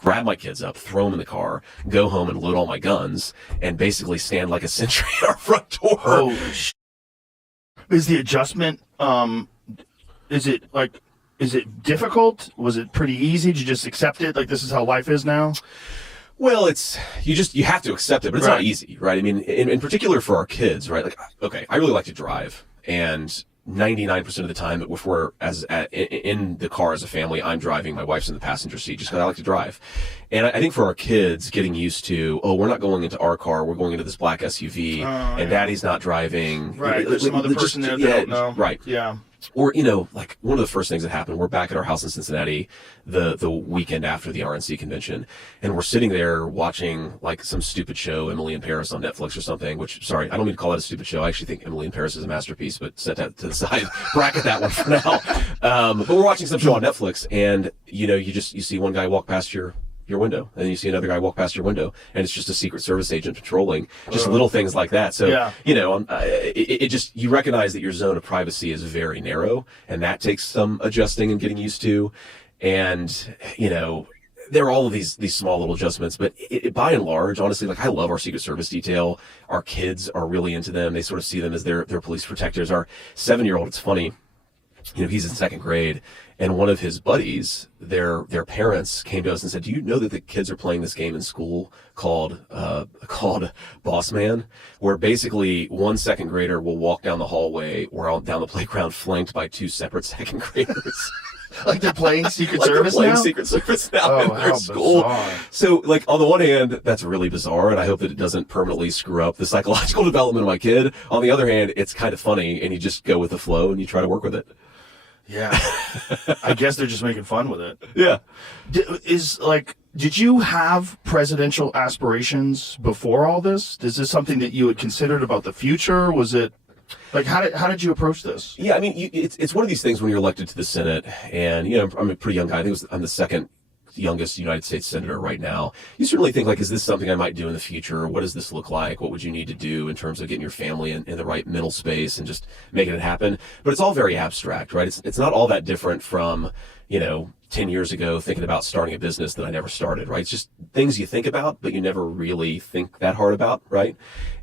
grab my kids up, throw them in the car, go home and load all my guns, and basically stand like a sentry at our front door. Holy shit. Is the adjustment, is it difficult? Was it pretty easy? Did you just accept it? Like, this is how life is now? Well, you have to accept it, but it's not easy, right? I mean, in particular for our kids, right? Like, okay, I really like to drive, and 99% of the time, if we're in the car as a family, I'm driving, my wife's in the passenger seat, just because I like to drive. And I think for our kids, getting used to, we're not going into our car, we're going into this black SUV, and Daddy's not driving. Right, there's some other person there that don't know. Right. Yeah. Or, like one of the first things that happened, we're back at our house in Cincinnati the weekend after the RNC convention, and we're sitting there watching like some stupid show, Emily in Paris on Netflix or something, which, sorry, I don't mean to call it a stupid show. I actually think Emily in Paris is a masterpiece, but set that to the side, bracket that one for now. But we're watching some show on Netflix, and, you see one guy walk past your window, and then you see another guy walk past your window, and it's just a Secret Service agent patrolling, just little things like that. So, you recognize that your zone of privacy is very narrow, and that takes some adjusting and getting used to. And, there are all of these small little adjustments, but by and large, honestly, like, I love our Secret Service detail. Our kids are really into them. They sort of see them as their police protectors. Our 7-year-old, it's funny, he's in 2nd grade, and one of his buddies, their parents came to us and said, "Do you know that the kids are playing this game in school called Boss Man, where basically one 2nd grader will walk down the hallway or down the playground flanked by 2 separate 2nd graders." Like they're playing Secret Service now? They're playing Secret Service now in their school. Bizarre. So, like, on the one hand, that's really bizarre, and I hope that it doesn't permanently screw up the psychological development of my kid. On the other hand, it's kind of funny, and you just go with the flow and you try to work with it. Yeah. I guess they're just making fun with it. Yeah. Did you have presidential aspirations before all this? Is this something that you had considered about the future? Was it, like, how did you approach this? Yeah, I mean, it's one of these things when you're elected to the Senate, and, I'm a pretty young guy. I think I'm the 2nd youngest United States senator right now. You certainly think, like, is this something I might do in the future? What does this look like? What would you need to do in terms of getting your family in the right mental space and just making it happen? But it's all very abstract, right? It's not all that different from, 10 years ago thinking about starting a business that I never started, right? It's just things you think about, but you never really think that hard about, right?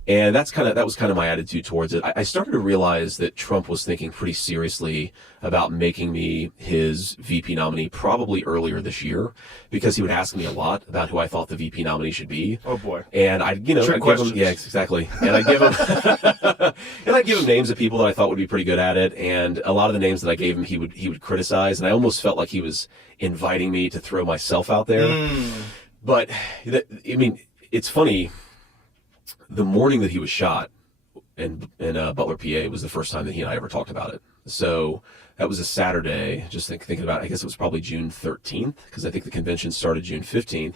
And that was kind of my attitude towards it. I started to realize that Trump was thinking pretty seriously about making me his VP nominee probably earlier this year, because he would ask me a lot about who I thought the VP nominee should be. Oh boy. And I'd give him, yeah, exactly. And I'd give him names of people that I thought would be pretty good at it. And a lot of the names that I gave him, he would criticize. And I almost felt like he was inviting me to throw myself out there. But it's funny. The morning that he was shot in Butler, PA, was the first time that he and I ever talked about it. So that was a Saturday, just thinking about it. I guess it was probably June 13th, because I think the convention started June 15th.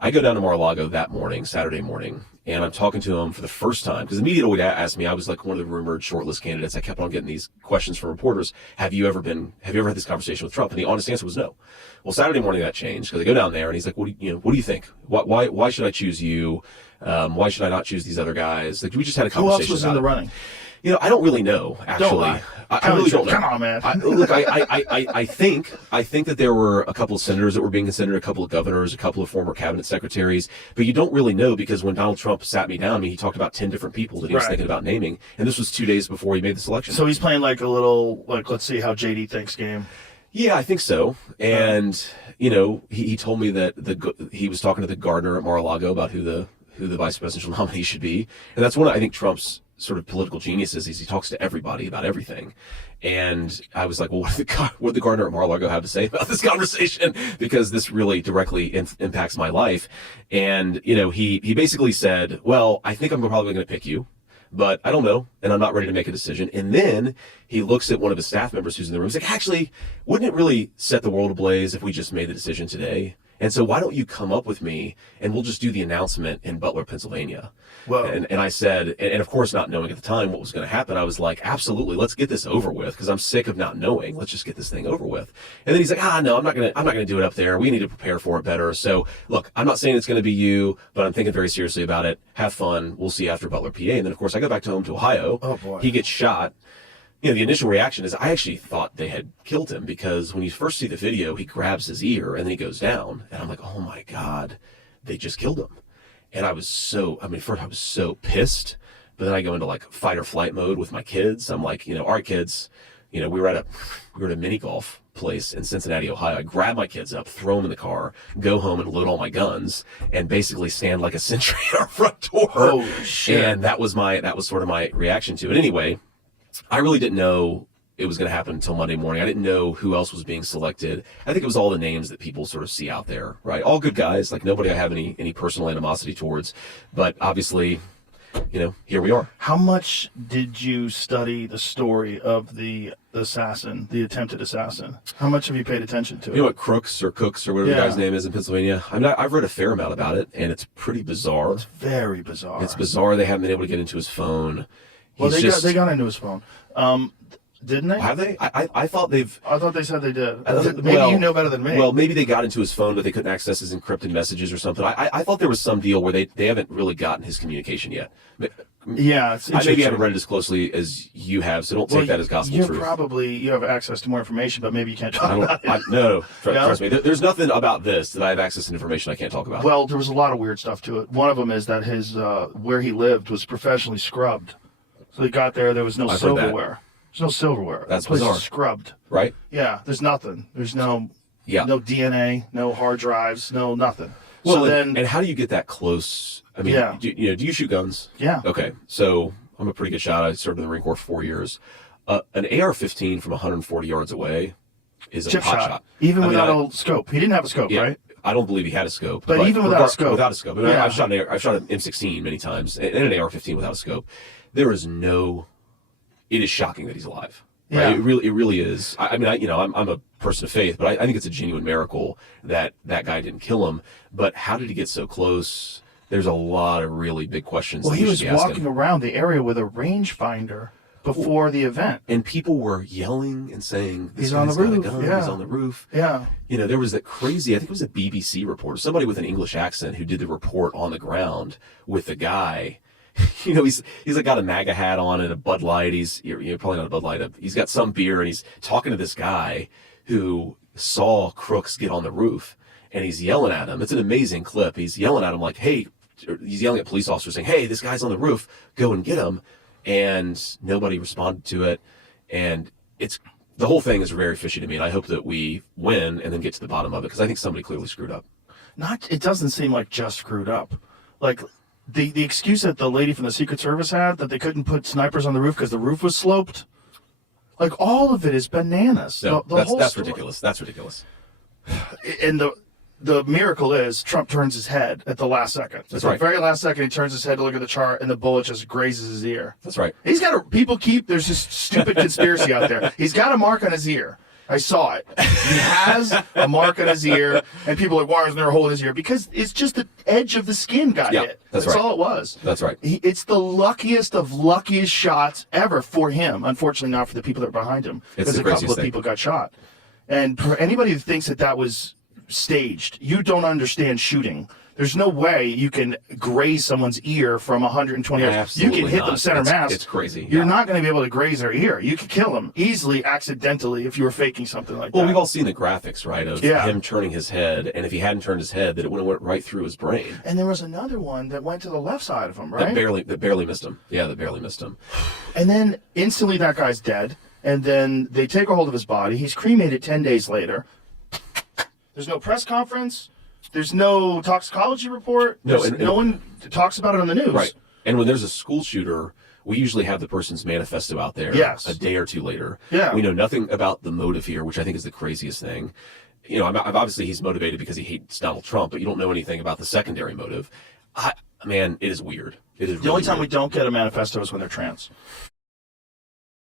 I go down to Mar-a-Lago that morning, Saturday morning, and I'm talking to him for the first time, because the media would ask me, I was like one of the rumored shortlist candidates. I kept on getting these questions from reporters. Have you ever had this conversation with Trump? And the honest answer was no. Well, Saturday morning that changed, because I go down there and he's like, what do you think? Why should I choose you? Why should I not choose these other guys? Like, we just had a conversation. Who else was in the running? I don't really know, actually. Don't lie. I really don't know. Come on, man. I think that there were a couple of senators that were being considered, a couple of governors, a couple of former cabinet secretaries, but you don't really know, because when Donald Trump sat me down, he talked about 10 different people that he was thinking about naming, and this was 2 days before he made the selection. So he's playing like a little, let's see how JD thinks game. Yeah, I think so. And, he told me that he was talking to the gardener at Mar-a-Lago about who the vice presidential nominee should be. And that's one of, I think, Trump's sort of political geniuses, is he talks to everybody about everything. And I was like, well, what did the gardener at Mar-a-Lago have to say about this conversation? Because this really directly impacts my life. And, he basically said, well, I think I'm probably going to pick you, but I don't know, and I'm not ready to make a decision. And then he looks at one of his staff members who's in the room. He's like, actually, wouldn't it really set the world ablaze if we just made the decision today? And so why don't you come up with me, and we'll just do the announcement in Butler, Pennsylvania. Whoa. And I said, and of course not knowing at the time what was going to happen, I was like, absolutely, let's get this over with, because I'm sick of not knowing. Let's just get this thing over with. And then he's like, no, I'm not gonna do it up there. We need to prepare for it better. So look, I'm not saying it's going to be you, but I'm thinking very seriously about it. Have fun. We'll see after Butler, PA. And then of course I go back home to Ohio. Oh boy. He gets shot. the initial reaction is I actually thought they had killed him, because when you first see the video, he grabs his ear and then he goes down. And I'm like, oh my God, they just killed him. And first I was so pissed, but then I go into like fight or flight mode with my kids. I'm like, all right, kids, we were at a mini golf place in Cincinnati, Ohio. I grab my kids up, throw them in the car, go home and load all my guns, and basically stand like a sentry at our front door. Oh shit. And that was sort of my reaction to it. Anyway, I really didn't know it was going to happen until Monday morning. I didn't know who else was being selected. I think it was all the names that people sort of see out there, right? All good guys, like nobody I have any personal animosity towards, but obviously, here we are. How much did you study the story of the assassin, the attempted assassin? How much have you paid attention to it? You know what Crooks or Cooks or whatever the guy's name is in Pennsylvania? I've read a fair amount about it, and it's pretty bizarre. It's very bizarre. It's bizarre. They haven't been able to get into his phone. Well, they got into his phone. Didn't they? Have they? I thought they've... I thought they said they did. Maybe you know better than me. Well, maybe they got into his phone, but they couldn't access his encrypted messages or something. I thought there was some deal where they haven't really gotten his communication yet. Yeah, it's I maybe haven't read it as closely as you have, so don't take that as gospel truth. You have access to more information, but maybe you can't talk about it. No, trust me. There's nothing about this that I have access to information I can't talk about. Well, there was a lot of weird stuff to it. One of them is that his where he lived was professionally scrubbed. So he got there was no silverware. There's no silverware. That's the place bizarre. Is scrubbed. Right? Yeah, there's nothing. There's no DNA, no hard drives, no nothing. Well, so and how do you get that close? I mean, do you shoot guns? Yeah. Okay, so I'm a pretty good shot. I served in the Marine Corps 4 years. An AR-15 from 140 yards away is a hot shot. Even without a scope. He didn't have a scope, right? I don't believe he had a scope. But even without a scope. Without a scope. I mean, I've shot an M16 many times, and an AR-15 without a scope. There is no... It is shocking that he's alive. Right? Yeah. It really is. I'm a person of faith, but I think it's a genuine miracle that guy didn't kill him. But how did he get so close? There's a lot of really big questions. Well, he was walking around the area with a rangefinder before the event, and people were yelling and saying, "He's on the roof! Yeah, he's on the roof!" Yeah. There was that crazy. I think it was a BBC reporter, somebody with an English accent, who did the report on the ground with the guy. He's like got a MAGA hat on and a Bud Light. He's probably not a Bud Light. He's got some beer and he's talking to this guy who saw Crooks get on the roof, and he's yelling at him. It's an amazing clip. He's yelling at him like, "Hey," he's yelling at police officers saying, "Hey, this guy's on the roof. Go and get him." And nobody responded to it. And the whole thing is very fishy to me. And I hope that we win and then get to the bottom of it, because I think somebody clearly screwed up. It doesn't seem like just screwed up. Like, the excuse that the lady from the Secret Service had, that they couldn't put snipers on the roof because the roof was sloped, like, all of it is bananas. No, that's ridiculous. That's ridiculous. And the miracle is Trump turns his head at the last second. That's right. The very last second, he turns his head to look at the chart, and the bullet just grazes his ear. That's right. There's this stupid conspiracy out there. He's got a mark on his ear. I saw it. He has a mark on his ear, and people are like, why isn't there a hole in his ear? Because it's just the edge of the skin got hit. That's right. all it was. That's right. It's the luckiest of luckiest shots ever for him. Unfortunately, not for the people that are behind him. Because a couple of people got shot. And for anybody who thinks that was staged, you don't understand shooting. There's no way you can graze someone's ear from 120 yards. Absolutely you can hit them center mass. It's crazy. You're not going to be able to graze their ear. You could kill them easily, accidentally, if you were faking something like that. Well, we've all seen the graphics, right, of him turning his head, and if he hadn't turned his head, that it would have went right through his brain. And there was another one that went to the left side of him, right? That barely missed him. Yeah, that barely missed him. And then instantly that guy's dead, and then they take a hold of his body. He's cremated 10 days later. There's no press conference. There's no toxicology report. No one talks about it on the news. Right. And when there's a school shooter, we usually have the person's manifesto out there a day or two later. Yeah. We know nothing about the motive here, which I think is the craziest thing. Obviously he's motivated because he hates Donald Trump, but you don't know anything about the secondary motive. Man, it is weird. It is the only time we don't get a manifesto is when they're trans.